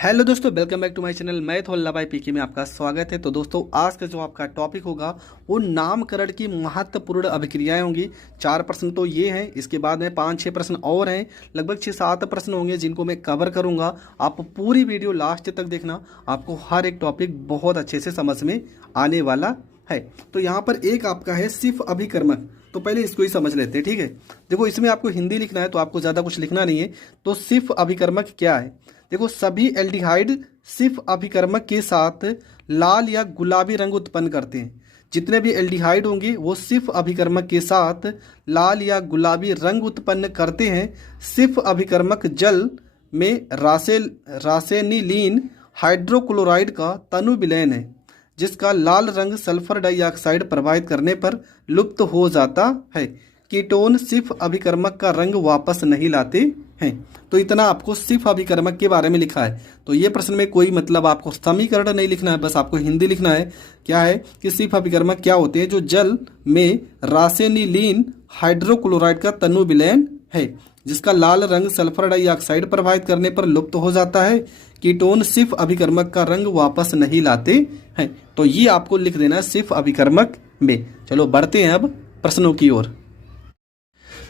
Hello दोस्तों, welcome back to my channel. मैं थोल्ला भाई पीके में आपका स्वागत है। तो दोस्तों, आज का जो आपका टॉपिक होगा वो नामकरण की महत्वपूर्ण अभिक्रियाएं होंगी। 4 प्रश्न तो ये हैं, इसके बाद में 5-6 प्रश्न और हैं। लगभग 6-7 प्रश्न होंगे जिनको मैं कवर करूंगा। आप पूरी वीडियो लास्ट तक देखना, आपको हर एक टॉपिक बहुत अच्छे से समझ में आने वाला है। तो यहाँ पर एक आपका है सिर्फ अभिकर्मक, तो पहले इसको ही समझ लेते हैं। ठीक है, देखो इसमें आपको हिंदी लिखना है तो आपको ज़्यादा कुछ लिखना नहीं है। तो सिर्फ अभिकर्मक क्या है? देखो, सभी एल्डिहाइड सिर्फ अभिकर्मक के साथ लाल या गुलाबी रंग उत्पन्न करते हैं। जितने भी एल्डिहाइड होंगे वो सिर्फ अभिकर्मक के साथ लाल या गुलाबी रंग उत्पन्न करते हैं। सिर्फ अभिकर्मक जल में रासेनिलीन हाइड्रोक्लोराइड का तनु विलयन है, जिसका लाल रंग सल्फर डाइऑक्साइड प्रभावित करने पर लुप्त हो जाता है। कीटोन सिर्फ अभिकर्मक का रंग वापस नहीं लाते हैं। तो इतना आपको सिर्फ अभिकर्मक के बारे में लिखा है। तो ये प्रश्न में कोई मतलब आपको समीकरण नहीं लिखना है, बस आपको हिंदी लिखना है। क्या है कि सिर्फ अभिकर्मक क्या होते हैं? जो जल में रासेनिलीन हाइड्रोक्लोराइड का तनु विलयन है, जिसका लाल रंग सल्फर डाइऑक्साइड प्रभावित करने पर लुप्त हो जाता है। कीटोन सिर्फ अभिकर्मक का रंग वापस नहीं लाते हैं। तो ये आपको लिख देना है सिर्फ अभिकर्मक में। चलो बढ़ते हैं अब प्रश्नों की ओर।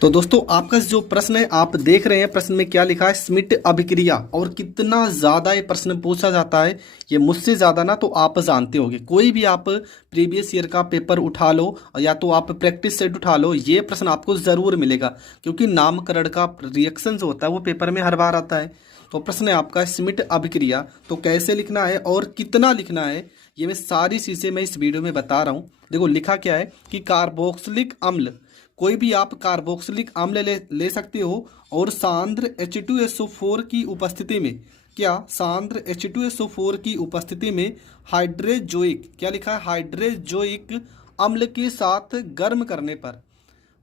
तो दोस्तों, आपका जो प्रश्न है आप देख रहे हैं, प्रश्न में क्या लिखा है? स्मिट अभिक्रिया। और कितना ज़्यादा ये प्रश्न पूछा जाता है, ये मुझसे ज़्यादा ना तो आप जानते होंगे। कोई भी आप प्रीवियस ईयर का पेपर उठा लो या तो आप प्रैक्टिस सेट उठा लो, ये प्रश्न आपको ज़रूर मिलेगा, क्योंकि नामकरण का रिएक्शन जो होता है वो पेपर में हर बार आता है। तो प्रश्न है आपका स्मिट अभिक्रिया, तो कैसे लिखना है और कितना लिखना है, ये मैं सारी चीज़ें मैं इस वीडियो में बता रहा हूँ। देखो लिखा क्या है कि कार्बोक्सिलिक अम्ल, कोई भी आप कार्बोक्सिलिक अम्ल ले सकते हो, और सांद्र H2SO4 की उपस्थिति में, क्या सांद्र H2SO4 की उपस्थिति में हाइड्रेजोइक, क्या लिखा है? हाइड्रेजोइक अम्ल के साथ गर्म करने पर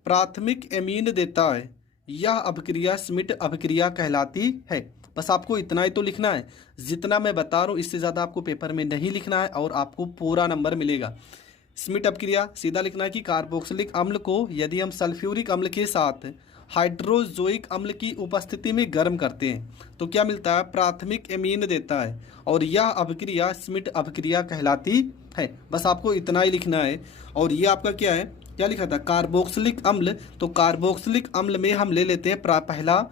प्राथमिक एमीन देता है। यह अभिक्रिया स्मिट अभिक्रिया कहलाती है। बस आपको इतना ही तो लिखना है, जितना मैं बता रहा हूँ इससे ज़्यादा आपको पेपर में नहीं लिखना है और आपको पूरा नंबर मिलेगा। स्मिट अभिक्रिया सीधा लिखना है कि कार्बोक्सिलिक अम्ल को यदि हम सल्फ्यूरिक अम्ल के साथ हाइड्रोजोइक अम्ल की उपस्थिति में गर्म करते हैं तो क्या मिलता है? प्राथमिक एमीन देता है, और यह अभिक्रिया स्मिट अभिक्रिया कहलाती है। बस आपको इतना ही लिखना है। और ये आपका क्या है, क्या लिखा था? कार्बोक्सिलिक अम्ल। तो कार्बोक्सिलिक अम्ल में हम ले लेते हैं पहला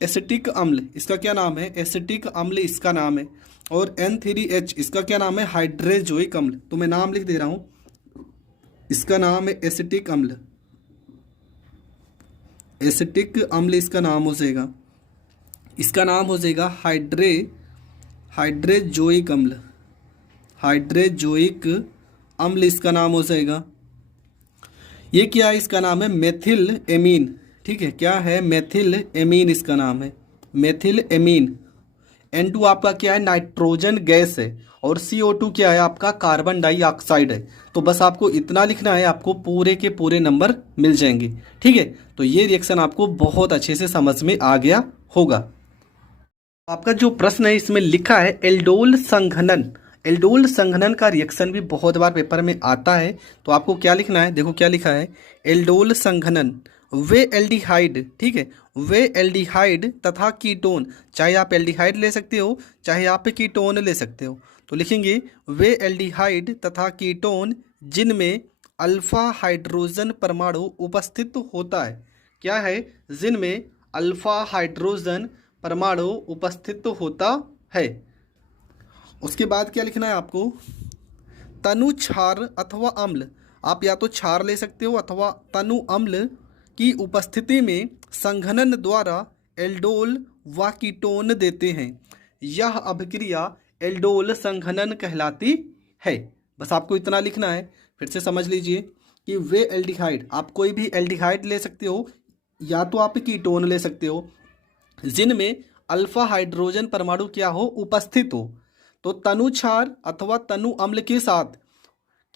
एसिटिक अम्ल, इसका क्या नाम है? एसिटिक अम्ल इसका नाम है। और N3H इसका क्या नाम है? हाइड्रोजोइक अम्ल। तो मैं नाम लिख दे रहा हूँ, इसका नाम है एसिटिक अम्ल। एसिटिक अम्ल इसका नाम हो जाएगा, इसका नाम हो जाएगा हाइड्रोजोइक अम्ल। हाइड्रोजोइक अम्ल इसका नाम हो जाएगा। ये क्या है? इसका नाम है मेथिल एमीन। ठीक है, क्या है? मेथिल एमीन इसका नाम है, मेथिल एमीन। N2 आपका क्या है? नाइट्रोजन गैस है। और CO2 क्या है? आपका कार्बन डाइऑक्साइड है। तो बस आपको इतना लिखना है, आपको पूरे के पूरे नंबर मिल जाएंगे। ठीक है, तो ये रिएक्शन आपको बहुत अच्छे से समझ में आ गया होगा। आपका जो प्रश्न है इसमें लिखा है एल्डोल संघनन। एल्डोल संघनन का रिएक्शन भी बहुत बार पेपर में आता है। तो आपको क्या लिखना है? देखो क्या लिखा है, एल्डोल संघनन। वे एल्डिहाइड, ठीक है, वे एल्डिहाइड तथा कीटोन, चाहे आप एल्डिहाइड ले सकते हो चाहे आप कीटोन ले सकते हो। तो लिखेंगे वे एल्डिहाइड तथा कीटोन जिनमें अल्फा हाइड्रोजन परमाणु उपस्थित होता है। क्या है? जिनमें अल्फा हाइड्रोजन परमाणु उपस्थित होता है। उसके बाद क्या लिखना है आपको? तनु क्षार अथवा अम्ल, आप या तो क्षार ले सकते हो अथवा तनु अम्ल की उपस्थिति में संघनन द्वारा एल्डोल व कीटोन देते हैं। यह अभिक्रिया एल्डोल संघनन कहलाती है। बस आपको इतना लिखना है। फिर से समझ लीजिए कि वे एल्डिहाइड, आप कोई भी एल्डिहाइड ले सकते हो या तो आप कीटोन ले सकते हो, जिनमें अल्फा हाइड्रोजन परमाणु क्या हो? उपस्थित हो। तो तनु क्षार अथवा तनु अम्ल के साथ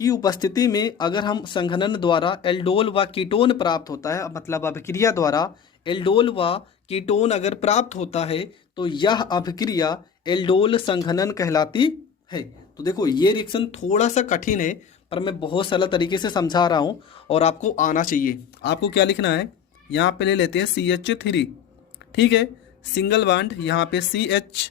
की उपस्थिति में अगर हम संघनन द्वारा एल्डोल व कीटोन प्राप्त होता है, मतलब अभिक्रिया द्वारा एल्डोल व कीटोन अगर प्राप्त होता है तो यह अभिक्रिया एल्डोल संघनन कहलाती है। तो देखो ये रिएक्शन थोड़ा सा कठिन है, पर मैं बहुत सरल तरीके से समझा रहा हूँ और आपको आना चाहिए। आपको क्या लिखना है? यहाँ पे ले लेते हैं CH3, ठीक है, सिंगल बॉन्ड, यहाँ पे CH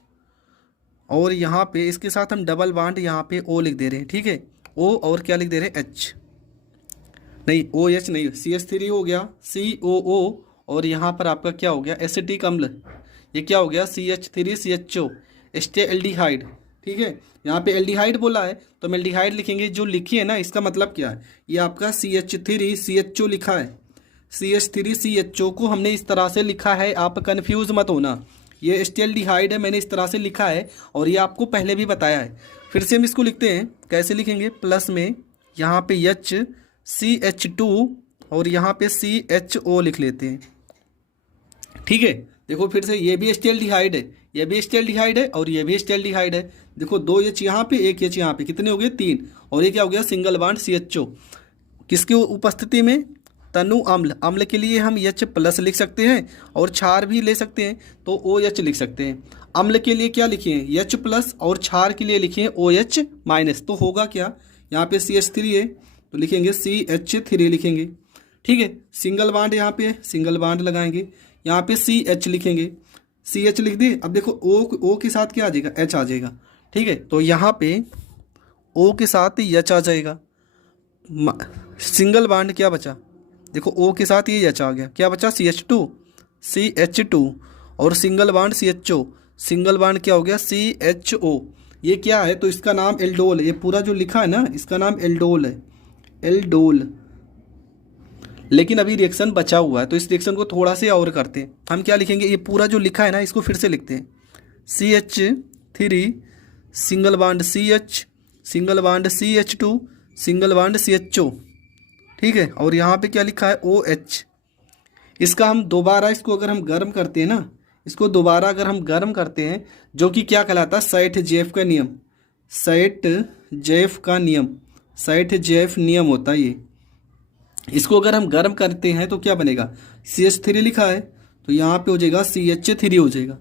और यहाँ पे इसके साथ हम डबल बॉन्ड यहाँ पे ओ लिख दे रहे हैं, ठीक है। ओ और क्या लिख दे रहे हैं, एच, नहीं ओ एच नहीं, CH3 हो गया, COO, और यहाँ पर आपका क्या हो गया, एसिटिक अम्ल, ये क्या हो गया, CH3CHO, एस्टेल्डिहाइड, ठीक है। यहाँ पे एल्डिहाइड बोला है तो हम एल्डिहाइड लिखेंगे, जो लिखी है ना इसका मतलब क्या है, ये आपका CH3CHO लिखा है, CH3CHO को हमने इस तरह से लिखा है, आप कंफ्यूज मत होना, ये एस्टेल्डिहाइड है, मैंने इस तरह से लिखा है और ये आपको पहले भी बताया है। फिर से हम इसको लिखते हैं, कैसे लिखेंगे, प्लस में यहाँ पे HCH2 और यहाँ पे CHO लिख लेते हैं, ठीक है। देखो फिर से ये भी एस्टेल्डिहाइड है, ये भी एस्टेल्डिहाइड है और ये भी एस्टेल्डिहाइड है। देखो 2 H यहाँ पे, 1 H यहाँ पे, कितने हो गए, 3, और ये क्या हो गया, सिंगल बॉन्ड CHO, किसकी उपस्थिति में, तनु अम्ल, अम्ल के लिए हम H+ लिख सकते हैं और क्षार भी ले सकते हैं तो OH लिख सकते हैं। अम्ल के लिए क्या लिखिए, H+ और क्षार के लिए लिखिए OH-, तो होगा क्या, यहाँ पे CH3 है तो लिखेंगे CH3 लिखेंगे, ठीक है। सिंगल बॉन्ड यहाँ पे सिंगल बॉन्ड लगाएंगे, यहाँ पे CH लिखेंगे, CH लिख दिए। अब देखो O के साथ क्या आ जाएगा, H आ जाएगा, ठीक है। तो यहाँ पे O के साथ H आ जाएगा, सिंगल बॉन्ड क्या बचा, देखो O के साथ ये H आ गया, क्या बचा, CH2 और single bond CHO, single bond क्या हो गया, CHO। ये क्या है, तो इसका नाम एल्डोल है, ये पूरा जो लिखा है ना इसका नाम एल्डोल है, एल्डोल। लेकिन अभी रिएक्शन बचा हुआ है तो इस रिएक्शन को थोड़ा से और करते हैं। हम क्या लिखेंगे, ये पूरा जो लिखा है ना इसको फिर से लिखते हैं, CH3 single bond CH, single bond CH2, single bond CHO, ठीक है। और यहाँ पे क्या लिखा है, OH। इसका हम दोबारा इसको अगर हम गर्म करते हैं ना, इसको दोबारा अगर हम गर्म करते हैं, जो कि क्या कहलाता है, साइट-जेफ का नियम, साइट-जेफ का नियम, साइट-जेफ नियम होता है ये। इसको अगर हम गर्म करते हैं तो क्या बनेगा, CH3 लिखा है तो यहाँ पे हो जाएगा CH3 हो जाएगा,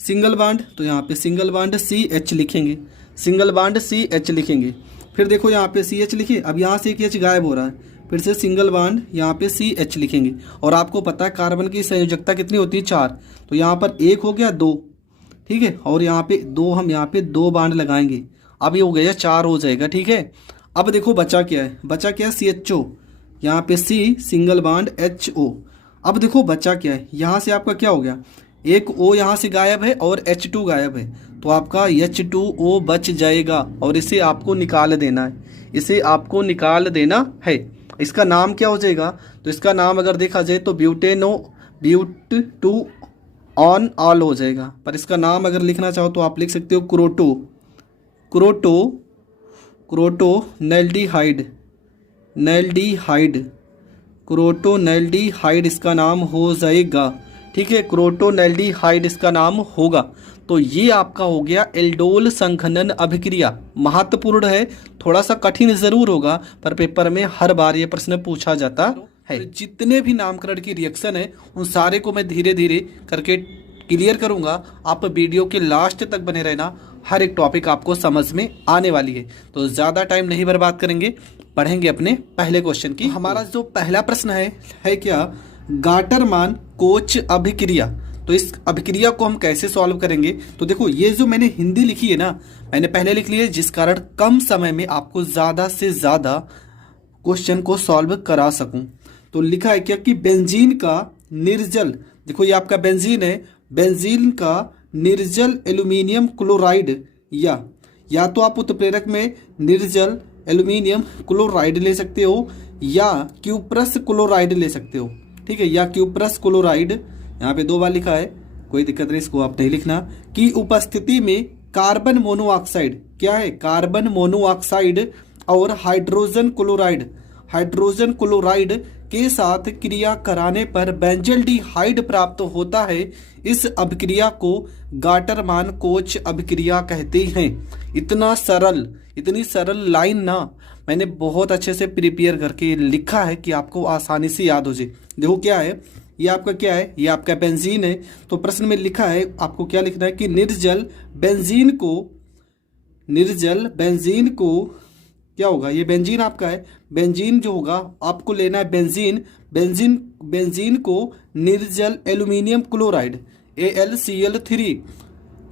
सिंगल बॉन्ड तो यहाँ पे सिंगल बॉन्ड CH लिखेंगे, सिंगल बॉन्ड CH लिखेंगे। फिर देखो यहाँ पे CH लिखिए, अब यहाँ से एक H गायब हो रहा है, फिर से सिंगल बॉन्ड यहाँ पे CH लिखेंगे। और आपको पता है कार्बन की संयोजकता कितनी होती है, 4, तो यहाँ पर 1 हो गया, 2, ठीक है, और यहाँ पे 2, हम यहाँ पे 2 बॉन्ड लगाएंगे, अब ये हो गया 4 हो जाएगा, ठीक है। अब देखो बचा क्या है, बचा क्या है, CHO, यहाँ पे C सिंगल बॉन्ड HO। अब देखो बचा क्या है, यहाँ से आपका क्या हो गया, एक O यहाँ से गायब है और H2 गायब है, तो आपका H2O बच जाएगा और इसे आपको निकाल देना है, इसे आपको निकाल देना है। इसका नाम क्या हो जाएगा, तो इसका नाम अगर देखा जाए तो ब्यूट2 ऑन ऑल हो जाएगा, पर इसका नाम अगर लिखना चाहो तो आप लिख सकते हो क्रोटोनेल्डिहाइड, क्रोटोनेल्डिहाइड इसका नाम हो जाएगा, ठीक है, क्रोटोनेल्डिहाइड इसका नाम होगा। तो ये आपका हो गया एल्डोल संघनन अभिक्रिया, महत्वपूर्ण है, थोड़ा सा कठिन जरूर होगा पर पेपर में हर बार ये प्रश्न पूछा जाता है। जितने भी नामकरण की रिएक्शन है उन सारे को मैं धीरे धीरे करके क्लियर करूंगा, आप वीडियो के लास्ट तक बने रहना, हर एक टॉपिक आपको समझ में आने वाली है। तो ज़्यादा टाइम नहीं बर्बाद करेंगे, पढ़ेंगे अपने पहले क्वेश्चन की। हमारा जो पहला प्रश्न है क्या, गाटरमान कोच अभिक्रिया। तो इस अभिक्रिया को हम कैसे सॉल्व करेंगे, तो देखो ये जो मैंने हिंदी लिखी है ना, मैंने पहले लिख ली है, जिस कारण कम समय में आपको ज़्यादा से ज़्यादा क्वेश्चन को सॉल्व करा सकूं। तो लिखा है क्या कि बेंजीन का निर्जल, देखो ये आपका बेंजीन है, बेंजीन का निर्जल एल्यूमिनियम क्लोराइड, या तो आप उत्प्रेरक में निर्जल एल्यूमिनियम क्लोराइड ले सकते हो या क्यूप्रस क्लोराइड ले सकते हो, ठीक है, या क्यूप्रस क्लोराइड, यहाँ पे 2 बार लिखा है, कोई दिक्कत नहीं, इसको आप नहीं लिखना, की उपस्थिति में कार्बन मोनोऑक्साइड, क्या है, कार्बन मोनोऑक्साइड और हाइड्रोजन क्लोराइड के साथ क्रिया कराने पर बेंजल्डिहाइड प्राप्त होता है। इस अभिक्रिया को गाटरमान कोच अभिक्रिया कहते हैं। इतनी सरल लाइन ना मैंने बहुत अच्छे से प्रिपेयर करके लिखा है कि आपको आसानी से याद हो जाए। देखो क्या है, ये आपका क्या है, ये आपका बेंजीन है। तो प्रश्न में लिखा है, आपको क्या लिखना है कि निर्जल बेंजीन को क्या होगा, ये बेंजीन आपका है, बेंजीन जो होगा आपको लेना है बेंजीन को निर्जल एल्यूमिनियम क्लोराइड AlCl3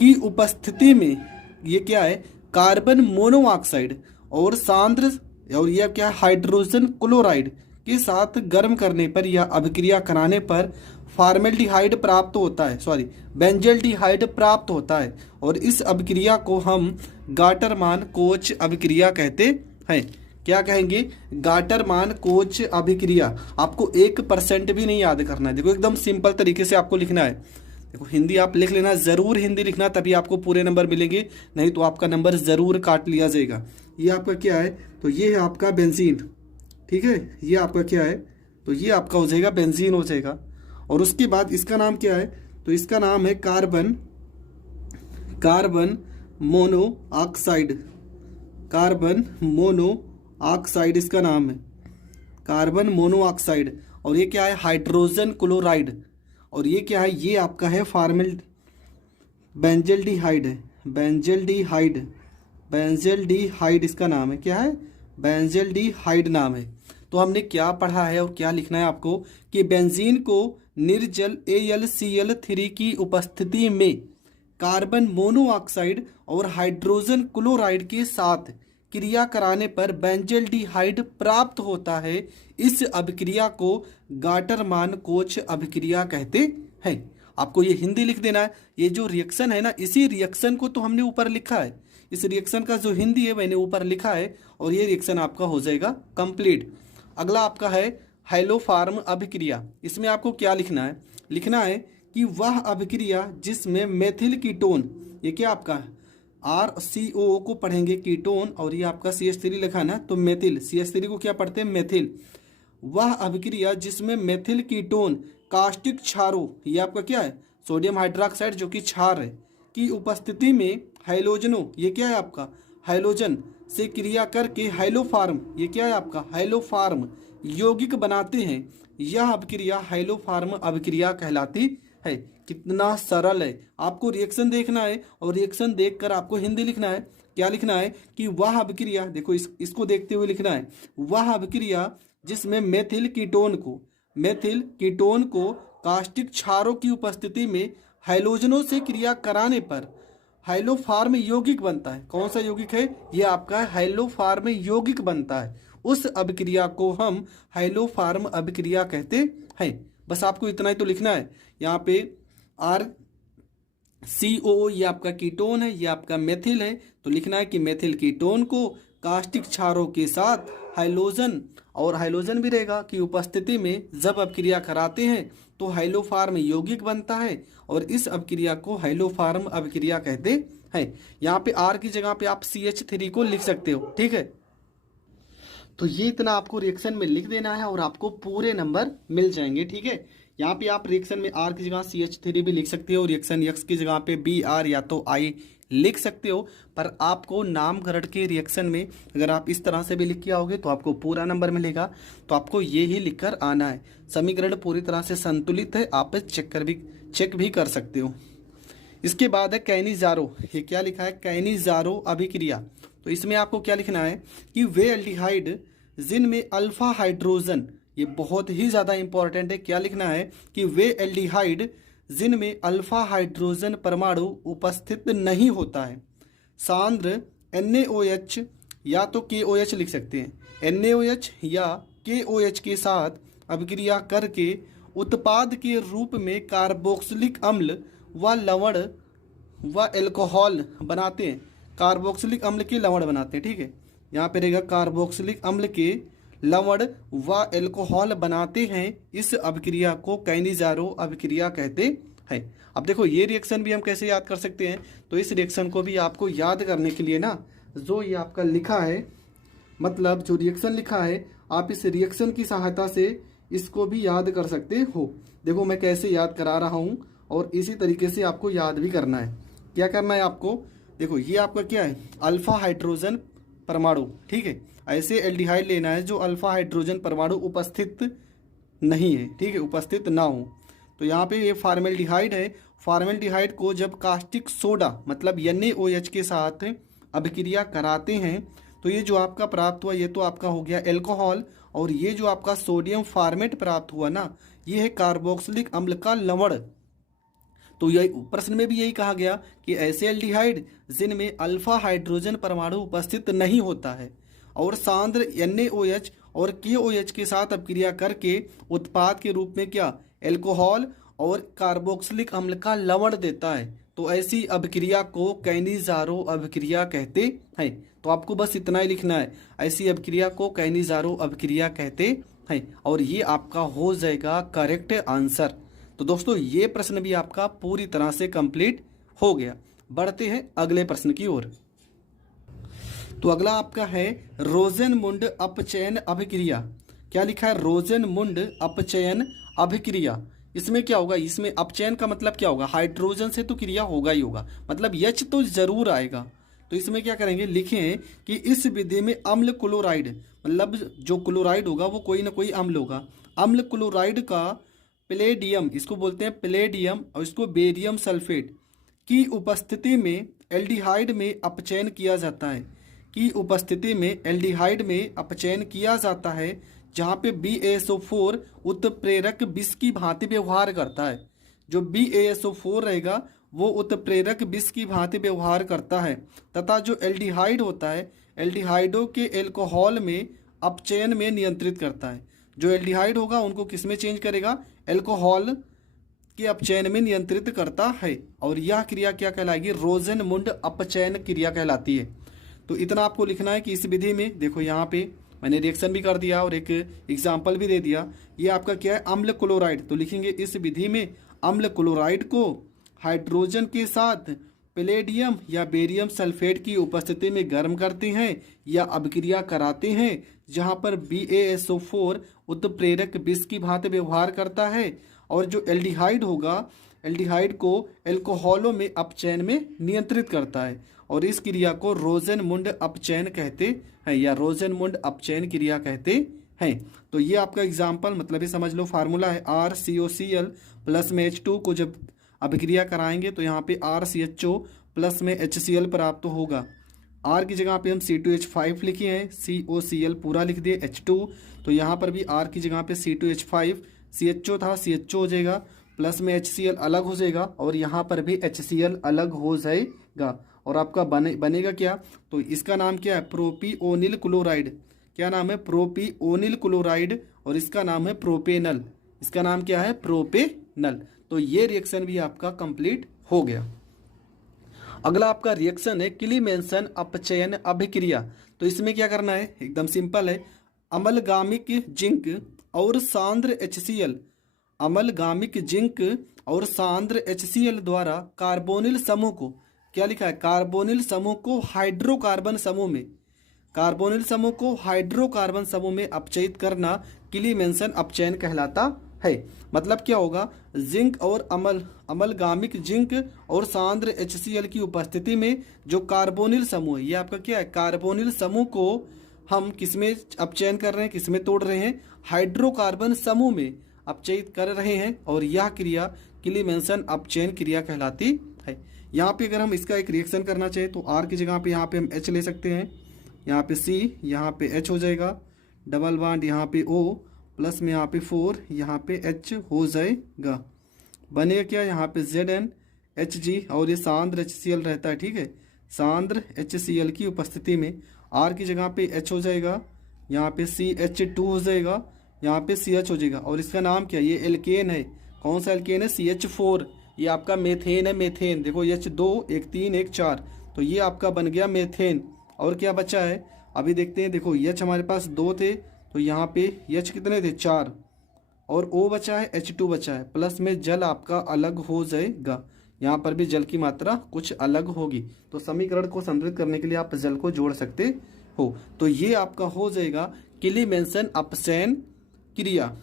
की उपस्थिति में ये क्या है, कार्बन मोनोऑक्साइड और सांद्र, और यह क्या है, हाइड्रोजन क्लोराइड के साथ गर्म करने पर या अभिक्रिया कराने पर फॉर्मेल्डिहाइड प्राप्त होता है, बेंजल्डिहाइड प्राप्त होता है, और इस अभिक्रिया को हम गाटरमान कोच अभिक्रिया कहते हैं। क्या कहेंगे, गाटरमान कोच अभिक्रिया। आपको 1% भी नहीं याद करना है, देखो एकदम सिंपल तरीके से आपको लिखना है। देखो हिंदी आप लिख लेना, ज़रूर हिंदी लिखना, तभी आपको पूरे नंबर मिलेंगे, नहीं तो आपका नंबर ज़रूर काट लिया जाएगा। ये आपका क्या है, तो ये है आपका बेंजीन, ठीक है, ये आपका क्या है, तो ये आपका हो जाएगा बेंजीन हो जाएगा। और उसके बाद इसका नाम क्या है, तो इसका नाम है कार्बन मोनोऑक्साइड, कार्बन मोनोऑक्साइड इसका नाम है, कार्बन मोनोऑक्साइड। और ये क्या है, हाइड्रोजन क्लोराइड। और ये क्या है, ये आपका है बेंजल्डिहाइड है, बेंजल्डिहाइड इसका नाम है, क्या है, बेंजल्डिहाइड नाम है। तो हमने क्या पढ़ा है और क्या लिखना है आपको, कि बेंजीन को निर्जल AlCl3 की उपस्थिति में कार्बन मोनोऑक्साइड और हाइड्रोजन क्लोराइड के साथ क्रिया कराने पर बेंजल्डिहाइड प्राप्त होता है। इस अभिक्रिया को गाटरमान कोच अभिक्रिया कहते हैं। आपको ये हिंदी लिख देना है। ये जो रिएक्शन है ना, इसी रिएक्शन को तो हमने ऊपर लिखा है, इस रिएक्शन का जो हिंदी है मैंने ऊपर लिखा है, और ये रिएक्शन आपका हो जाएगा कंप्लीट। अगला आपका है हैलोफार्म अभिक्रिया। इसमें आपको क्या लिखना है, लिखना है कि वह अभिक्रिया जिसमें मेथिल कीटोन, ये क्या आपका RCOO को पढ़ेंगे कीटोन, और ये आपका CH3 लिखा है ना, तो मेथिल, CH3 को क्या पढ़ते हैं, मेथिल। वह अभिक्रिया जिसमें मेथिल कीटोन कास्टिक क्षारों, ये आपका क्या है, सोडियम हाइड्रोक्साइड जो कि क्षार है, की उपस्थिति में हाइलोजनों, ये क्या है आपका हाइलोजन से क्रिया करके हाइलोफार्म, ये क्या है आपका हाइलोफार्म यौगिक बनाते हैं। यह अभिक्रिया हाइलोफार्म अभिक्रिया कहलाती है। कितना सरल है। आपको रिएक्शन देखना है और रिएक्शन देखकर आपको हिंदी लिखना है। क्या लिखना है कि वह अभिक्रिया, देखो इसको देखते हुए लिखना है, वह अभिक्रिया जिसमें मेथिल कीटोन को कास्टिक क्षारों की उपस्थिति में हाइलोजनों से क्रिया कराने पर हाइलोफार्म यौगिक बनता है। कौन सा यौगिक है, ये आपका हाइलोफार्म यौगिक बनता है। उस अभिक्रिया को हम हाइलोफार्म अभिक्रिया कहते हैं। बस आपको इतना ही तो लिखना है। यहाँ पे RCOO ये आपका कीटोन है, ये आपका मेथिल है, तो लिखना है कि मेथिल कीटोन को कास्टिक क्षारों के साथ हाइलोजन, और हाइलोजन भी रहेगा, की उपस्थिति में जब अभिक्रिया कराते हैं तो हाइलोफार्म यौगिक बनता है, और इस अभिक्रिया को हाइलोफार्म अभिक्रिया कहते हैं। यहाँ पे R की जगह पे आप CH3 को लिख सकते हो, ठीक है। तो ये इतना आपको रिएक्शन में लिख देना है और आपको पूरे नंबर मिल जाएंगे, ठीक है। यहाँ पे आप रिएक्शन में R की जगह CH3 भी लिख सकते हो, रिएक्शन X की जगह पे BR या तो I लिख सकते हो, पर आपको नामकरण के रिएक्शन में अगर आप इस तरह से भी लिख के आओगे तो आपको पूरा नंबर मिलेगा। तो आपको ये ही लिखकर आना है। समीकरण पूरी तरह से संतुलित है, आप चेक भी कर सकते हो। इसके बाद है कैनिजारो। ये क्या लिखा है, कैनिजारो अभिक्रिया। तो इसमें आपको क्या लिखना है कि वे एल्डिहाइड जिनमें अल्फा हाइड्रोजन, ये बहुत ही ज़्यादा इंपॉर्टेंट है। क्या लिखना है कि वे एल्डिहाइड जिनमें अल्फा हाइड्रोजन परमाणु उपस्थित नहीं होता है, सांद्र NaOH या तो KOH लिख सकते हैं, NaOH या KOH के साथ अभिक्रिया करके उत्पाद के रूप में कार्बोक्सिलिक अम्ल व लवण व एल्कोहल बनाते हैं। कार्बोक्सिलिक अम्ल के लवण बनाते हैं, ठीक है। यहाँ पे रहेगा कार्बोक्सिलिक अम्ल के लवण व एल्कोहल बनाते हैं। इस अभिक्रिया को कैनिजारो अभिक्रिया कहते हैं। अब देखो ये रिएक्शन भी हम कैसे याद कर सकते हैं, तो इस रिएक्शन को भी आपको याद करने के लिए ना, जो ये आपका लिखा है, मतलब जो रिएक्शन लिखा है, आप इस रिएक्शन की सहायता से इसको भी याद कर सकते हो। देखो मैं कैसे याद करा रहा हूँ, और इसी तरीके से आपको याद भी करना है। क्या करना है आपको, देखो ये आपका क्या है, अल्फा हाइड्रोजन परमाणु, ठीक है। ऐसे एल्डिहाइड लेना है जो अल्फा हाइड्रोजन परमाणु उपस्थित नहीं है, ठीक है, उपस्थित ना हो। तो यहाँ पे ये फॉर्मेल्डिहाइड है। फॉर्मेल्डिहाइड को जब कास्टिक सोडा मतलब NaOH के साथ अभिक्रिया कराते हैं तो ये जो आपका प्राप्त हुआ, ये तो आपका हो गया एल्कोहल, और ये जो आपका सोडियम फॉर्मेट प्राप्त हुआ ना, ये है कार्बोक्सिलिक अम्ल का लवण। तो यही प्रश्न में भी यही कहा गया कि ऐसे एल्डिहाइड जिनमें अल्फा हाइड्रोजन परमाणु उपस्थित नहीं होता है और सांद्र NaOH और KOH के साथ अपक्रिया करके उत्पाद के रूप में क्या एल्कोहल और कार्बोक्सिलिक अम्ल का लवण देता है, तो ऐसी अभिक्रिया को कैनिज़ारो अभिक्रिया कहते हैं। तो आपको बस इतना ही लिखना है, ऐसी अभिक्रिया को कैनिज़ारो अभिक्रिया कहते हैं, और ये आपका हो जाएगा करेक्ट आंसर। तो दोस्तों ये प्रश्न भी आपका पूरी तरह से कंप्लीट हो गया। बढ़ते हैं अगले प्रश्न की ओर। तो अगला आपका है रोजेनमुंड अपचयन अभिक्रिया। क्या लिखा है? रोजेनमुंड अपचयन अभिक्रिया। इसमें क्या होगा? इसमें अपचयन का मतलब क्या होगा? हाइड्रोजन से तो क्रिया होगा ही होगा, मतलब H तो जरूर आएगा। तो इसमें क्या करेंगे, लिखें कि इस विधि में अम्ल क्लोराइड, मतलब जो क्लोराइड होगा वो कोई ना कोई अम्ल होगा। अम्ल क्लोराइड का प्लेडियम, इसको बोलते हैं प्लेडियम, और इसको बेरियम सल्फेट की उपस्थिति में एल्डिहाइड में अपचयन किया जाता है, की उपस्थिति में एल्डिहाइड में अपचयन किया जाता है, जहाँ पे BaSO4 उत्प्रेरक विष की भांति व्यवहार करता है। जो BaSO4 रहेगा वो उत्प्रेरक विष की भांति व्यवहार करता है, तथा जो एल्डिहाइड होता है एल्डिहाइडों के एल्कोहल में अपचयन में नियंत्रित करता है। जो एल्डिहाइड होगा उनको किस में चेंज करेगा? एल्कोहल के अपचयन में नियंत्रित करता है, और यह क्रिया क्या कहलाएगी? रोजेनमुंड अपचयन क्रिया कहलाती है। तो इतना आपको लिखना है कि इस विधि में, देखो यहाँ पे मैंने रिएक्शन भी कर दिया और एक एग्जाम्पल भी दे दिया। ये आपका क्या है? अम्ल क्लोराइड। तो लिखेंगे इस विधि में अम्ल क्लोराइड को हाइड्रोजन के साथ प्लेडियम या बेरियम सल्फेट की उपस्थिति में गर्म करते हैं या अभिक्रिया कराते हैं, जहां पर BaSO4 उत्प्रेरक विष की भांति व्यवहार करता है, और जो एल्डिहाइड होगा एल्डिहाइड को एल्कोहलों में अपचयन में नियंत्रित करता है, और इस क्रिया को रोजेनमुंड अपचयन कहते हैं या रोजेनमुंड अपचयन क्रिया कहते हैं। तो ये आपका एग्जाम्पल, मतलब ये समझ लो फार्मूला है RCOCl प्लस में H2 को जब अभिक्रिया कराएंगे तो यहाँ पे RCHO प्लस में HCl प्राप्त होगा। R की जगह पे हम C2H5 लिखे हैं, COCl पूरा लिख दिए, H2, तो यहाँ पर भी R की जगह पे C2H5, CHO था CHO हो जाएगा, प्लस में HCl अलग हो जाएगा, और यहाँ पर भी HCl अलग हो जाएगा, और आपका बनेगा क्या? तो इसका नाम क्या है? प्रोपिओनिल क्लोराइड। क्या नाम है? प्रोपिओनिल क्लोराइड, और इसका नाम है प्रोपेनल। इसका नाम क्या है? प्रोपेनल। तो ये रिएक्शन भी आपका कंप्लीट हो गया। अगला आपका रिएक्शन है क्लीमेंसन अपचयन अभिक्रिया। तो इसमें क्या करना है? एकदम सिंपल है, अमलगामिक जिंक और सांद्र HCl, अमलगामिक जिंक और सांद्र HCl द्वारा कार्बोनिल समूह को, क्या लिखा है? कार्बोनिल समूह को हाइड्रोकार्बन समूह में, कार्बोनिल समूह को हाइड्रोकार्बन समूह में अपचयित करना क्लीमेंसन अपचयन कहलाता है। मतलब क्या होगा? जिंक और अमलगामिक जिंक और सांद्र HCl की उपस्थिति में जो कार्बोनिल समूह है, ये आपका क्या है? कार्बोनिल समूह को हम किसमें अपचयन कर रहे हैं, किसमें तोड़ रहे हैं? हाइड्रोकार्बन समूह में अपचयित कर रहे हैं, और यह क्रिया क्लीमेंसन अपचयन क्रिया कहलाती है। यहाँ पे अगर हम इसका एक रिएक्शन करना चाहें तो R की जगह पे यहाँ पे हम H ले सकते हैं, यहाँ पे C, यहाँ पे H हो जाएगा, डबल बॉन्ड यहाँ पे O, प्लस में यहाँ पे 4, यहाँ पे H हो जाएगा, बनेगा क्या? यहाँ पे ZnHg, और ये सांद्र HCl रहता है, ठीक है, सांद्र HCl की उपस्थिति में R की जगह पे H हो जाएगा, यहाँ पे CH2 हो जाएगा, यहाँ पे CH हो जाएगा, और इसका नाम क्या है? ये एल्केन है। कौन सा एल्केन है? CH4। ये आपका मेथेन है, मेथेन। देखो H2 1 3 1 4, तो ये आपका बन गया मेथेन। और क्या बचा है अभी देखते हैं। देखो H हमारे पास 2 थे, तो यहाँ पे H कितने थे? 4, और O बचा है, H2 बचा है, प्लस में जल आपका अलग हो जाएगा। यहाँ पर भी जल की मात्रा कुछ अलग होगी, तो समीकरण को संतुलित करने के लिए आप जल को जोड़ सकते हो। तो ये आपका हो जाएगा क्लीमेंसन अपचयन क्रिया।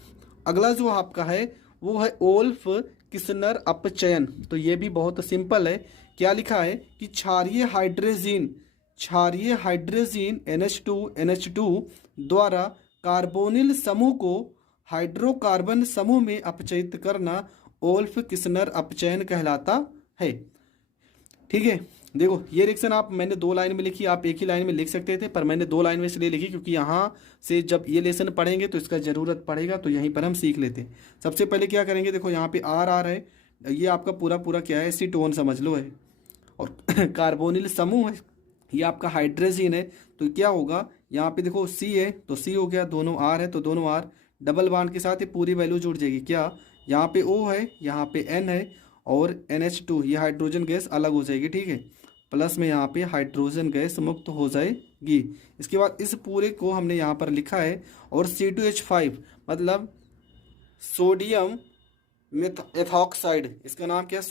अगला जो आपका है वो है ओल्फ किस्नर अपचयन। तो ये भी बहुत सिंपल है। क्या लिखा है कि क्षारीय हाइड्रोजीन NH2 द्वारा कार्बोनिल समूह को हाइड्रोकार्बन समूह में अपचयित करना ओल्फ किस्नर अपचयन कहलाता है। ठीक है, देखो ये रिएक्शन मैंने 2 लाइन में लिखी, आप एक ही लाइन में लिख सकते थे, पर मैंने 2 लाइन में इसलिए लिखी क्योंकि यहाँ से जब ये लेसन पढ़ेंगे तो इसका ज़रूरत पड़ेगा, तो यहीं पर हम सीख लेते हैं। सबसे पहले क्या करेंगे? देखो यहाँ पे R है, ये आपका पूरा पूरा क्या है, एसीटोन समझ लो है। और कार्बोनिल समूह है, ये आपका हाइड्रोजन है। तो क्या होगा, यहाँ पे देखो सी है तो सी हो गया, दोनों आर है तो दोनों आर, डबल बॉन्ड के साथ ये पूरी वैल्यू जुड़ जाएगी। क्या, यहाँ पे O है, यहाँ पे N है और NH2, ये हाइड्रोजन गैस अलग हो जाएगी, ठीक है। प्लस में यहाँ पे हाइड्रोजन गैस मुक्त हो जाएगी। इसके बाद इस पूरे को हमने यहाँ पर लिखा है। और C2H5 मतलब सोडियम एथॉक्साइड, इसका नाम क्या है,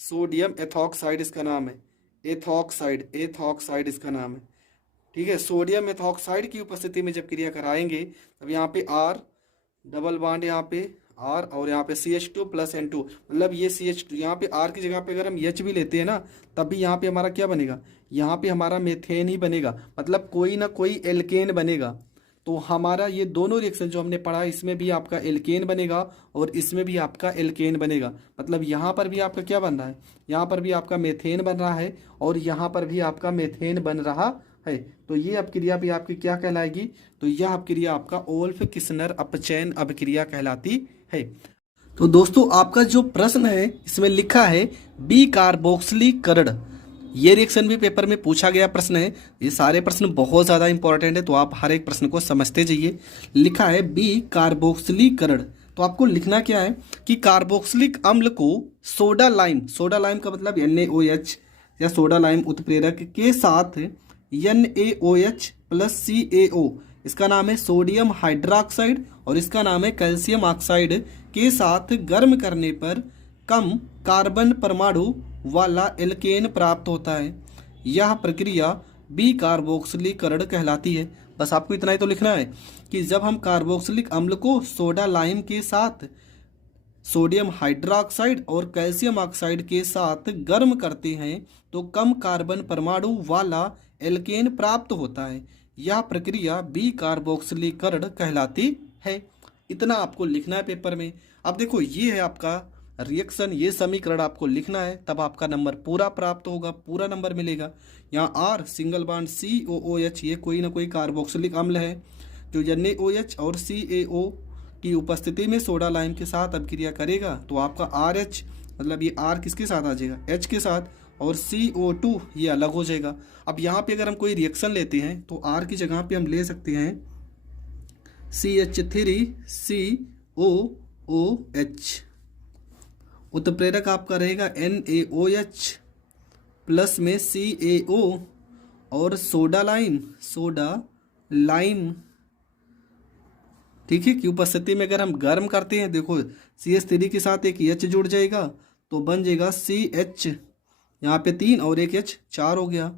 सोडियम एथॉक्साइड इसका नाम है, एथॉक्साइड इसका नाम है, ठीक है। सोडियम एथॉक्साइड की उपस्थिति में जब क्रिया कराएंगे तब यहाँ पे आर, डबल बॉन्ड यहाँ पे आर और यहाँ पे CH2 प्लस N2, मतलब ये CH2, यहाँ पे आर की जगह पे अगर हम H भी लेते हैं ना तब भी यहाँ पे हमारा क्या बनेगा, यहाँ पे हमारा मेथेन ही बनेगा, मतलब कोई ना कोई एल्केन बनेगा। तो हमारा ये दोनों रिएक्शन जो हमने पढ़ा, इसमें भी आपका एल्केन बनेगा और इसमें भी आपका एल्केन बनेगा। मतलब यहाँ पर भी आपका क्या बन रहा है, यहाँ पर भी आपका मेथेन बन रहा है और यहाँ पर भी आपका मेथेन बन रहा है। तो ये अपक्रिया भी आपकी क्या कहलाएगी, तो यह अपक्रिया आपका ओल्फ किस्नर अपचयन अभिक्रिया कहलाती है। तो दोस्तों आपका जो प्रश्न है इसमें लिखा है बी कार्बोक्सिलीकरण। ये रिएक्शन भी पेपर में पूछा गया प्रश्न है। ये सारे प्रश्न बहुत ज़्यादा इंपॉर्टेंट है, तो आप हर एक प्रश्न को समझते जाइए। लिखा है बी कार्बोक्सिलीकरण, तो आपको लिखना क्या है कि कार्बोक्सिलिक अम्ल को सोडा लाइम का मतलब NaOH या सोडा लाइम उत्प्रेरक के साथ NaOH प्लस CaO, इसका नाम है सोडियम हाइड्रोक्साइड और इसका नाम है कैल्शियम ऑक्साइड के साथ गर्म करने पर कम कार्बन परमाणु वाला एल्केन प्राप्त होता है। यह प्रक्रिया बी कार्बोक्सिलीकरण कहलाती है। बस आपको इतना ही तो लिखना है कि जब हम कार्बोक्सिलिक अम्ल को सोडा लाइम के साथ सोडियम हाइड्रोक्साइड और कैल्शियम ऑक्साइड के साथ गर्म करते हैं तो कम कार्बन परमाणु वाला एल्केन प्राप्त होता है। यह प्रक्रिया बी कार्बोक्सिलीकरण कहलाती है। इतना आपको लिखना है पेपर में। अब देखो ये है आपका रिएक्शन, ये समीकरण आपको लिखना है, तब आपका नंबर पूरा प्राप्त होगा, पूरा नंबर मिलेगा। यहाँ आर सिंगल बॉन्ड COOH, ये कोई ना कोई कार्बोक्सिलिक अम्ल है जो NaOH और CaO की उपस्थिति में सोडा लाइम के साथ अभिक्रिया करेगा। तो आपका RH मतलब ये R किसके साथ आ जाएगा, H के साथ, और CO2 ये अलग हो जाएगा। अब यहाँ पे अगर हम कोई रिएक्शन लेते हैं तो R की जगह पे हम ले सकते हैं CH3COOH, उत्प्रेरक आपका रहेगा NaOH प्लस में CaO और सोडा लाइम, ठीक है, की उपस्थिति में अगर हम गर्म करते हैं, देखो CH3 के साथ एक H जुड़ जाएगा तो बन जाएगा CH, यहाँ पे 3 और एक H 4 हो गया,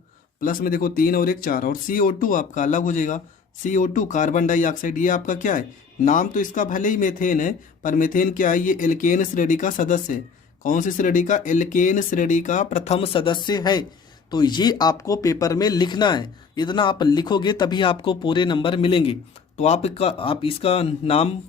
प्लस में देखो 3 और एक 4, और CO2 आपका अलग हो जाएगा, CO2 कार्बन डाइऑक्साइड। ये आपका क्या है, नाम तो इसका भले ही मेथेन है पर मेथेन क्या है, ये एल्केन श्रेणी का सदस्य है। कौन सी श्रेणी का, एल्केन श्रेणी का प्रथम सदस्य है। तो ये आपको पेपर में लिखना है, इतना आप लिखोगे तभी आपको पूरे नंबर मिलेंगे। तो आप इसका नाम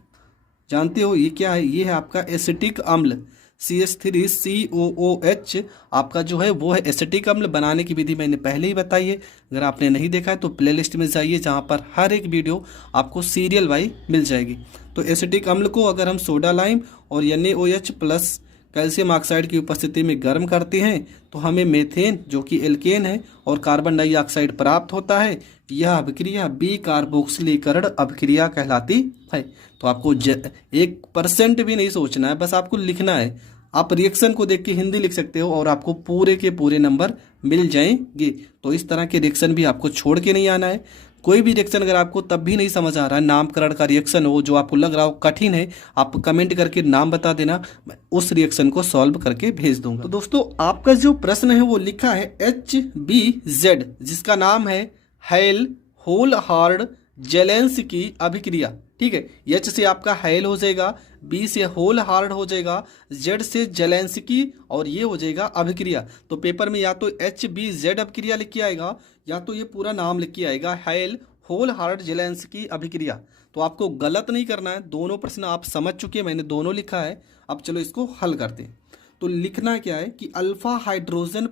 जानते हो, ये क्या है, ये है आपका एसिटिक अम्ल CH3COOH आपका जो है वो है एसिटिक अम्ल। बनाने की विधि मैंने पहले ही बताई है, अगर आपने नहीं देखा है तो प्लेलिस्ट में जाइए जहाँ पर हर एक वीडियो आपको सीरियल वाइज मिल जाएगी। तो एसिटिक अम्ल को अगर हम सोडा लाइम और NaOH प्लस कैल्शियम ऑक्साइड की उपस्थिति में गर्म करते हैं तो हमें मेथेन जो कि एल्केन है और कार्बन डाइऑक्साइड प्राप्त होता है। यह अभिक्रिया बी कार्बोक्सिलीकरण अभिक्रिया कहलाती है। तो आपको 1% भी नहीं सोचना है, बस आपको लिखना है। आप रिएक्शन को देख के हिंदी लिख सकते हो और आपको पूरे के पूरे नंबर मिल जाएंगे। तो इस तरह के रिएक्शन भी आपको छोड़ के नहीं आना है। कोई भी रिएक्शन अगर आपको तब भी नहीं समझ आ रहा है, नामकरण का रिएक्शन हो जो आपको लग रहा हो कठिन है, आप कमेंट करके नाम बता देना, मैं उस रिएक्शन को सॉल्व करके भेज दूंगा। तो दोस्तों आपका जो प्रश्न है वो लिखा है HBZ, जिसका नाम है हैल होलहार्ड जेलेंस्की अभिक्रिया, ठीक है। H से आपका हैल हो जाएगा, B से होल हार्ड हो जाएगा, Z से जेलेंस्की और ये हो जाएगा अभिक्रिया। तो पेपर में या तो HBZ अभिक्रिया लिख के आएगा या तो ये पूरा नाम लिख के आएगा हैल होल हार्ड जेलेंस्की अभिक्रिया। तो आपको गलत नहीं करना है, दोनों प्रश्न आप समझ चुके हैं, मैंने दोनों लिखा है। अब चलो इसको हल करते हैं। तो लिखना क्या है कि अल्फा हाइड्रोजन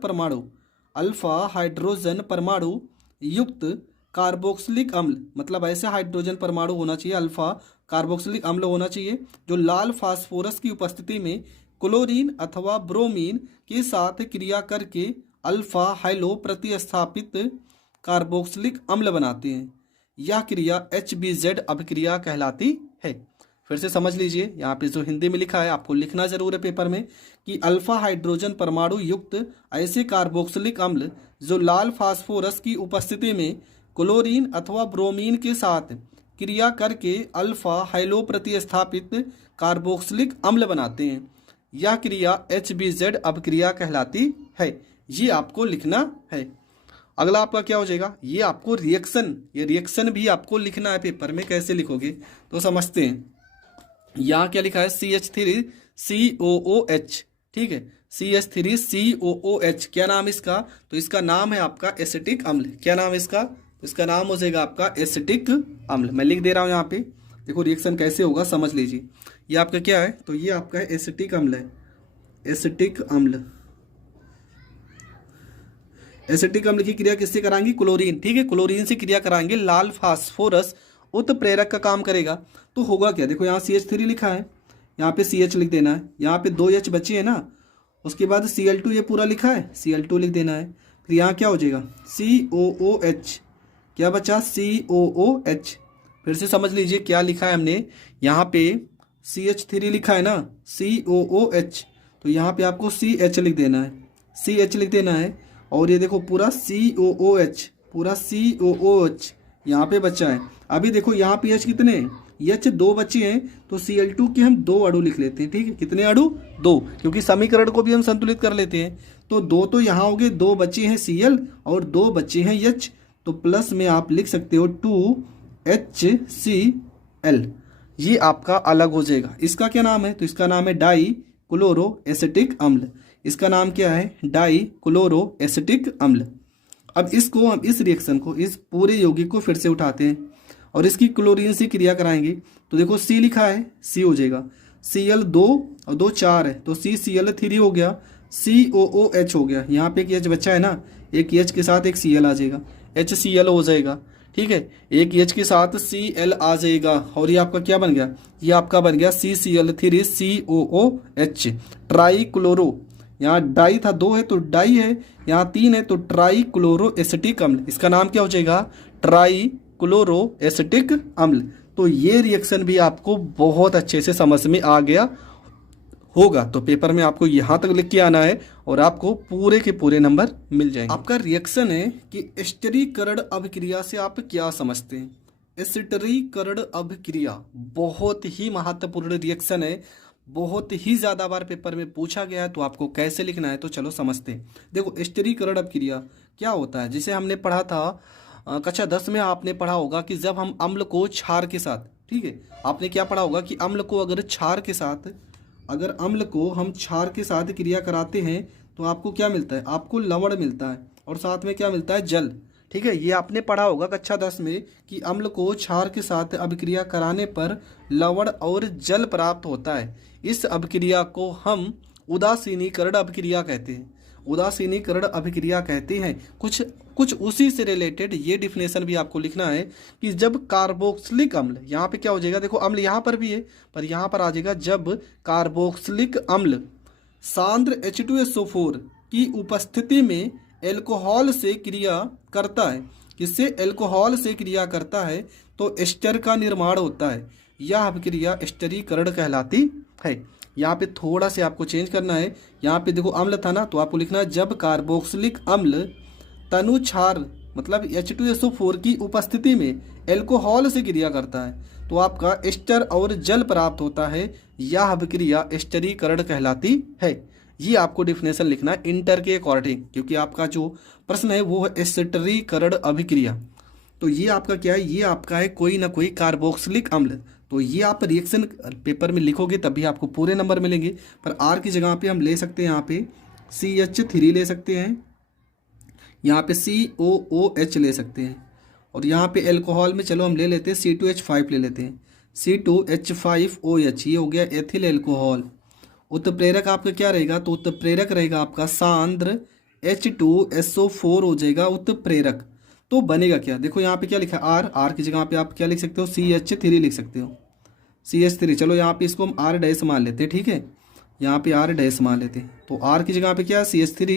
परमाणु युक्त कार्बोक्सिलिक अम्ल, मतलब ऐसे हाइड्रोजन परमाणु होना चाहिए, अल्फा कार्बोक्सिलिक अम्ल होना चाहिए जो लाल फास्फोरस की उपस्थिति में क्लोरीन अथवा ब्रोमीन के साथ क्रिया करके अल्फा हाइलो प्रतिस्थापित कार्बोक्सिलिक अम्ल बनाते हैं। यह क्रिया HBZ अभिक्रिया कहलाती है। फिर से समझ लीजिए, यहाँ पे जो हिंदी में लिखा है आपको लिखना जरूर है पेपर में कि अल्फा हाइड्रोजन परमाणु युक्त ऐसे कार्बोक्सिलिक अम्ल जो लाल फास्फोरस की उपस्थिति में क्लोरीन अथवा ब्रोमीन के साथ क्रिया करके अल्फा हाइलो प्रतिस्थापित कार्बोक्सिलिक अम्ल बनाते हैं, यह क्रिया HBZ अभिक्रिया कहलाती है। ये आपको लिखना है। अगला आपका क्या हो जाएगा, ये आपको रिएक्शन, ये रिएक्शन भी आपको लिखना है पेपर में। कैसे लिखोगे तो समझते हैं। यहाँ क्या लिखा है, CH3COOH, ठीक है, CH3COOH। क्या नाम इसका, तो इसका नाम है आपका एसिटिक अम्ल। क्या नाम है इसका, तो इसका नाम हो जाएगा आपका एसिटिक अम्ल। मैं लिख दे रहा हूँ यहाँ पे, देखो रिएक्शन कैसे होगा समझ लीजिए। ये आपका क्या है, तो ये आपका एसिटिक अम्ल है, एसिटिक अम्ल। एसिटिक अम्ल की क्रिया किससे कराएंगे, क्लोरीन, ठीक है, क्लोरीन से क्रिया कराएंगे। लाल फास्फोरस उत्प्रेरक का काम करेगा। तो होगा क्या, देखो यहाँ CH3 लिखा है, यहाँ पे CH लिख देना है, यहाँ पे 2 H बचे हैं ना, उसके बाद Cl2 ये पूरा लिखा है, Cl2 लिख देना है। फिर यहाँ क्या हो जाएगा, COOH, क्या बचा, COOH। फिर से समझ लीजिए क्या लिखा है हमने, यहाँ पे CH3 लिखा है ना, COOH, तो यहाँ पे आपको CH लिख देना है, CH लिख देना है। और ये देखो पूरा COOH, पूरा COOH यहाँ पे बचा है। अभी देखो यहाँ पे H कितने हैं, H 2 बचे हैं, तो Cl2 के हम 2 अणु लिख लेते हैं, ठीक है, कितने अणु, 2, क्योंकि समीकरण को भी हम संतुलित कर लेते हैं। तो 2 तो यहाँ हो गए, 2 बचे हैं Cl और 2 बचे हैं H, तो प्लस में आप लिख सकते हो 2HCl। ये आपका अलग हो जाएगा। इसका क्या नाम है, तो इसका नाम है डाई क्लोरो एसिटिक अम्ल। इसका नाम क्या है, डाई क्लोरो एसिटिक अम्ल। अब इसको हम, इस रिएक्शन को, इस पूरे यौगिक को फिर से उठाते हैं और इसकी क्लोरीन से क्रिया कराएंगे। तो देखो C लिखा है, C हो जाएगा, Cl 2 और 2 4 है, तो CCl3 हो गया, COOH हो गया। यहाँ पे एक H बच्चा है ना, एक H के साथ एक Cl आ जाएगा, HCl हो जाएगा, ठीक है, एक H के साथ Cl आ जाएगा। और ये आपका क्या बन गया, ये आपका बन गया CCl3COOH, ट्राई क्लोरो। यहाँ डाई था, 2 है तो डाई है, यहाँ 3 है तो ट्राई क्लोरो एसिटिक अम्ल। इसका नाम क्या हो जाएगा, ट्राई क्लोरो एसिटिक अम्ल। तो ये रिएक्शन भी आपको बहुत अच्छे से समझ में आ गया होगा। तो पेपर में आपको यहाँ तक लिख के आना है और आपको पूरे के पूरे नंबर मिल जाएंगे। आपका रिएक्शन है कि स्टिरीकरण अभिक्रिया से आप क्या समझते हैं। स्टिरीकरण अभिक्रिया बहुत ही महत्वपूर्ण रिएक्शन है, बहुत ही ज़्यादा बार पेपर में पूछा गया है। तो आपको कैसे लिखना है, तो चलो समझते हैं। देखो स्टिरीकरण अभिक्रिया क्या होता है, जिसे हमने पढ़ा था कक्षा 10 में, आपने पढ़ा होगा कि जब हम अम्ल को क्षार के साथ, ठीक है, आपने क्या पढ़ा होगा कि अम्ल को अगर क्षार के साथ, अगर अम्ल को हम क्षार के साथ क्रिया कराते हैं तो आपको क्या मिलता है, आपको लवण मिलता है और साथ में क्या मिलता है, जल, ठीक है। ये आपने पढ़ा होगा कक्षा 10 में कि अम्ल को क्षार के साथ अभिक्रिया कराने पर लवण और जल प्राप्त होता है। इस अभिक्रिया को हम उदासीनीकरण अभिक्रिया कहते हैं, उदासीनीकरण अभिक्रिया कहते हैं। कुछ उसी से रिलेटेड ये डिफिनेशन भी आपको लिखना है कि जब कार्बोक्सिलिक अम्ल, यहाँ पे क्या हो जाएगा, देखो अम्ल यहाँ पर भी है पर यहाँ पर आ जाएगा, जब कार्बोक्सिलिक अम्ल सांद्र H2SO4 की उपस्थिति में एल्कोहल से क्रिया करता है, किससे, एल्कोहल से क्रिया करता है, तो एस्टर का निर्माण होता है। यह अभिक्रिया स्टिरीकरण कहलाती है। यहाँ पे थोड़ा से आपको चेंज करना है, यहाँ पे देखो अम्ल था ना, तो आपको लिखना है जब कार्बोक्सिलिक अम्ल तनु क्षार मतलब H2SO4 की उपस्थिति में एल्कोहल से क्रिया करता है तो आपका एस्टर और जल प्राप्त होता है। यह अभिक्रिया स्टिरीकरण कहलाती है। ये आपको डिफिनेशन लिखना है इंटर के अकॉर्डिंग, क्योंकि आपका जो प्रश्न है वो है स्टिरीकरण अभिक्रिया। तो ये आपका क्या है, ये आपका है कोई ना कोई कार्बोक्सिलिक अम्ल। तो ये आप रिएक्शन पेपर में लिखोगे तभी आपको पूरे नंबर मिलेंगे। पर आर की जगह पे हम ले सकते हैं, यहाँ पे CH3 ले सकते हैं, यहाँ पे COOH ले सकते हैं, और यहाँ पे एल्कोहल में चलो हम ले लेते हैं C2H5 ले लेते हैं, C2H5OH, ये हो गया एथिल एल्कोहल। उत्प्रेरक आपका क्या रहेगा, तो उत्प्रेरक रहेगा आपका सांद्र H2SO4 हो जाएगा उत्प्रेरक। तो बनेगा क्या, देखो यहाँ पे क्या लिखा है, आर की जगह पे आप क्या लिख सकते हो, CH3 लिख सकते हो, CH3। चलो यहाँ पे इसको हम R डैश मान लेते हैं, ठीक है। यहाँ पे R डैश मान लेते हैं, तो R की जगह पे क्या है CH3,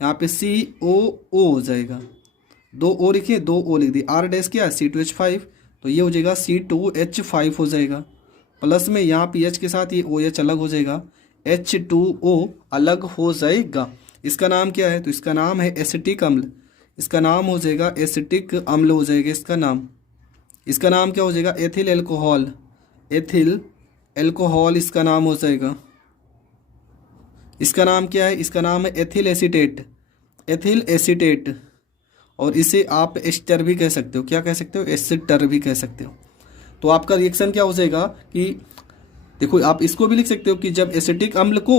यहाँ पे COO हो जाएगा, 2 O लिखिए, 2 O लिख दिए, R डैश क्या है C2H5, तो ये हो जाएगा C2H5 हो जाएगा, प्लस में यहाँ पे H के साथ ये OH अलग हो जाएगा, H2O अलग हो जाएगा। इसका नाम क्या है, तो इसका नाम है एसिटिक अम्ल, इसका नाम हो जाएगा एसिटिक अम्ल हो जाएगा इसका नाम। इसका नाम क्या हो जाएगा, एथिल एल्कोहल, एथिल एल्कोहल इसका नाम हो जाएगा। इसका नाम क्या है, इसका नाम है एथिल एसीटेट, एथिल एसीटेट, और इसे आप एस्टर भी कह सकते हो, क्या कह सकते हो, एस्टर भी कह सकते हो। तो आपका रिएक्शन क्या हो जाएगा कि देखो आप इसको भी लिख सकते हो कि जब एसिटिक अम्ल को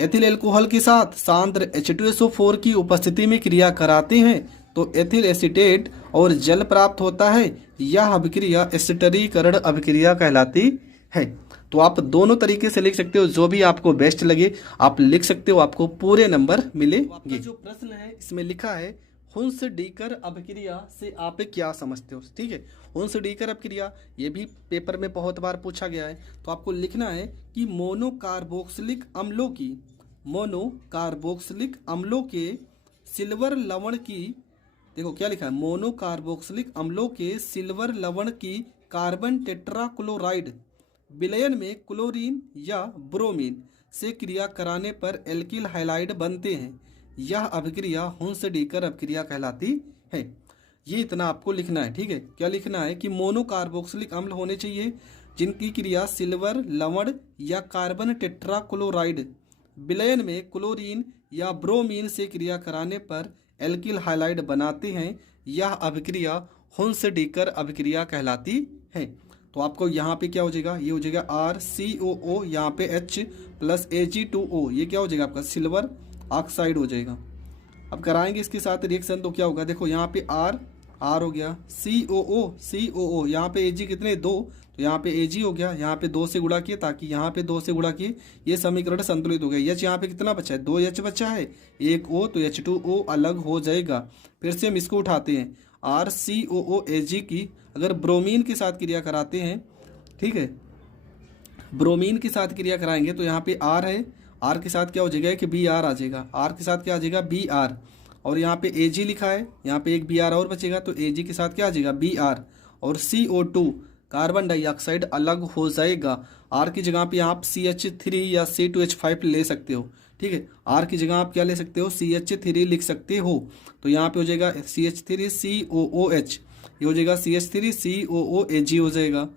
एथिल एल्कोहल के साथ सांद्र H2SO4 की उपस्थिति में क्रिया कराते हैं तो एथिल एसीटेट और जल प्राप्त होता है। यह अभिक्रिया एस्टरीकरण अभिक्रिया कहलाती है। तो आप दोनों तरीके से लिख सकते हो, जो भी आपको बेस्ट लगे आप लिख सकते हो, आपको पूरे नंबर मिलेंगे। जो प्रश्न है इसमें लिखा है हुंस-डीकर अभिक्रिया से आप क्या समझते हो, ठीक है। हुंस-डीकर अभिक्रिया ये भी पेपर में बहुत बार पूछा गया है। तो आपको लिखना है कि मोनोकार्बोक्सिलिक अम्लों के सिल्वर लवण की, देखो क्या लिखा है, मोनोकार्बोक्सिलिक अम्लों के सिल्वर लवण की कार्बन टेट्राक्लोराइड विलयन में क्लोरीन या ब्रोमीन से क्रिया कराने पर एल्किल हैलाइड बनते हैं। यह अभिक्रिया हुंस-डीकर अभिक्रिया कहलाती है। ये इतना आपको लिखना है, ठीक है। क्या लिखना है कि मोनोकार्बोक्सिलिक अम्ल होने चाहिए जिनकी क्रिया सिल्वर लवण या कार्बन टेट्राक्लोराइड विलयन में क्लोरीन या ब्रोमीन से क्रिया कराने पर एल्किल हैलाइड बनाते हैं। यह अभिक्रिया हुंस-डीकर अभिक्रिया कहलाती है। तो आपको यहाँ पे क्या हो जाएगा, ये हो जाएगा RCOO, यहाँ पे H प्लस Ag2O, ये क्या हो जाएगा आपका सिल्वर ऑक्साइड हो जाएगा। अब कराएंगे इसके साथ रिएक्शन तो क्या होगा, देखो यहाँ पे R हो गया, COO यहाँ पे Ag कितने 2, तो यहाँ पे Ag हो गया, यहाँ पे 2 से गुणा किए ताकि यहाँ पे 2 से गुणा किए, ये समीकरण संतुलित हो गया। H यहाँ पे कितना बचा है, 2H बचा है, 1 O, तो H2O अलग हो जाएगा। फिर से हम इसको उठाते हैं, RCOO Ag की अगर ब्रोमीन के साथ क्रिया कराते हैं, ठीक है, ब्रोमीन के साथ क्रिया कराएंगे तो यहाँ पे R है, R के साथ क्या हो जाएगा कि Br आ जाएगा, R के साथ क्या आ जाएगा Br, और यहाँ पे Ag लिखा है, यहाँ पे एक Br और बचेगा तो Ag के साथ क्या आ जाएगा Br, और CO2 कार्बन डाइऑक्साइड अलग हो जाएगा। R की जगह पे आप CH3 या C2H5 ले सकते हो, ठीक है। R की जगह आप क्या ले सकते हो, CH3 लिख सकते हो। तो यहाँ पे हो जाएगा CH3COOH, ये हो जाएगा CH3COOAg हो जाएगा,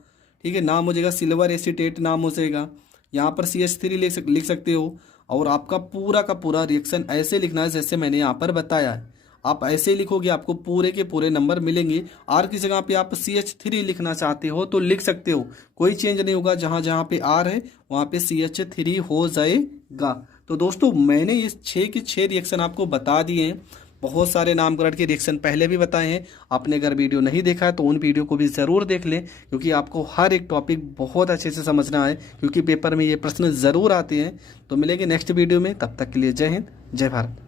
ठीक है। नाम हो जाएगा सिल्वर एसीटेट नाम हो जाएगा। यहाँ पर CH3 लिख सकते हो, और आपका पूरा का पूरा रिएक्शन ऐसे लिखना है जैसे मैंने यहाँ पर बताया है। आप ऐसे ही लिखोगे आपको पूरे के पूरे नंबर मिलेंगे। R की जगह पे आप CH3 लिखना चाहते हो तो लिख सकते हो, कोई चेंज नहीं होगा, जहाँ जहाँ पे R है वहाँ पे CH3 हो जाएगा। तो दोस्तों मैंने इस 6 के 6 रिएक्शन आपको बता दिए हैं। बहुत सारे नामकरण के रिएक्शन पहले भी बताए हैं, आपने अगर वीडियो नहीं देखा है तो उन वीडियो को भी ज़रूर देख लें, क्योंकि आपको हर एक टॉपिक बहुत अच्छे से समझना है, क्योंकि पेपर में ये प्रश्न ज़रूर आते हैं। तो मिलेंगे नेक्स्ट वीडियो में, तब तक के लिए जय हिंद जय भारत।